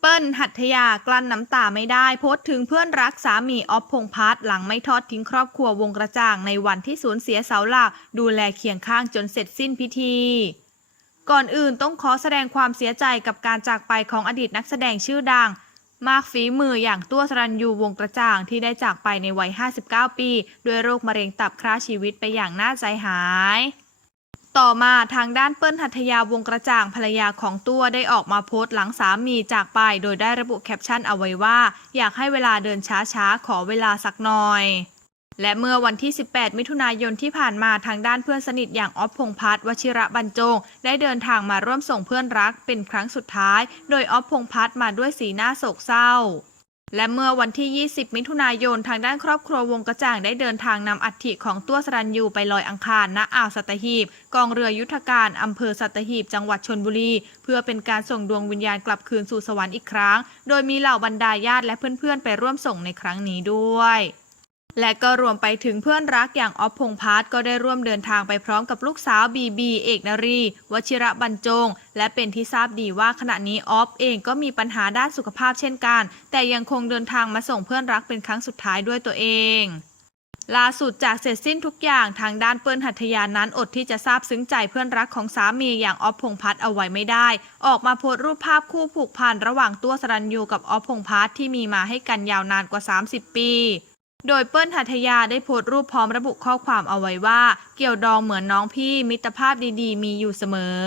เปิ้ลหัตถยากลั้นน้ำตาไม่ได้โพสต์ถึงเพื่อนรักสามีออฟพงพัฒน์หลังไม่ทอดทิ้งครอบครัววงกระจ่างในวันที่สูญเสียเสาหลัก ดูแลเคียงข้างจนเสร็จสิ้นพิธี ก่อนอื่นต้องขอแสดงความเสียใจกับการจากไปของอดีตนักแสดงชื่อดัง มากฝีมืออย่างตัวสรัญยูวงกระจ่างที่ได้จากไปในวัย 59 ปี ด้วยโรคมะเร็งตับคร่าชีวิตไปอย่างน่าใจหาย ต่อมาทางด้านเปิ้ลหัตถยาวงกระจ่างภรรยาของตัวได้ออกมาโพสต์หลังสามีจากไป โดยได้ระบุแคปชั่นเอาไว้ว่า อยากให้เวลาเดินช้าๆ ขอเวลาสักหน่อย และเมื่อวันที่ 18 มิถุนายนที่ผ่านมาทางด้านเพื่อนสนิทอย่างออฟพงพัฒน์วชิระบรรจง ได้เดินทางมาร่วมส่งเพื่อนรักเป็นครั้งสุดท้าย โดยออฟพงพัฒน์มาด้วยสีหน้าโศกเศร้า และเมื่อวันที่ 20 มิถุนายน ทางด้านครอบครัววงกระจ่างได้เดินทางนำอัฐิของตัวสรัญยูไปลอยอังคาร ณ อ่าวสัตหีบ กองเรือยุทธการอำเภอสัตหีบ จังหวัดชนบุรี เพื่อเป็นการส่งดวงวิญญาณกลับคืนสู่สวรรค์อีกครั้ง โดยมีเหล่าบรรดาญาติและเพื่อนๆ ไปร่วมส่งในครั้งนี้ด้วย และก็รวมไปถึงเพื่อนรักอย่างออฟพงพัฒน์ก็ได้ร่วมเดินทางไปพร้อมกับลูกสาวบีบีเอกนรีวชิระบรรจง และเป็นที่ทราบดีว่าขณะนี้ออฟเองก็มีปัญหาด้านสุขภาพเช่นกัน แต่ยังคงเดินทางมาส่งเพื่อนรักเป็นครั้งสุดท้ายด้วยตัวเองล่าสุดจากเสร็จสิ้นทุกอย่างทางด้านเปิ้ลหัตถยานั้นอดที่จะซาบซึ้งใจเพื่อนรักของสามีอย่างออฟพงพัฒน์เอาไว้ไม่ได้ ออกมาโพสต์รูปภาพคู่ผูกพันระหว่างตัวสรัญยูกับออฟพงพัฒน์ที่มีมาให้กันยาวนานกว่า 30 ปี โดยเปิ้ลหัตถยาได้โพสต์รูปพร้อมระบุข้อความเอาไว้ว่า เกี่ยวดองเหมือนน้องพี่ มิตรภาพดีๆ มีอยู่เสมอ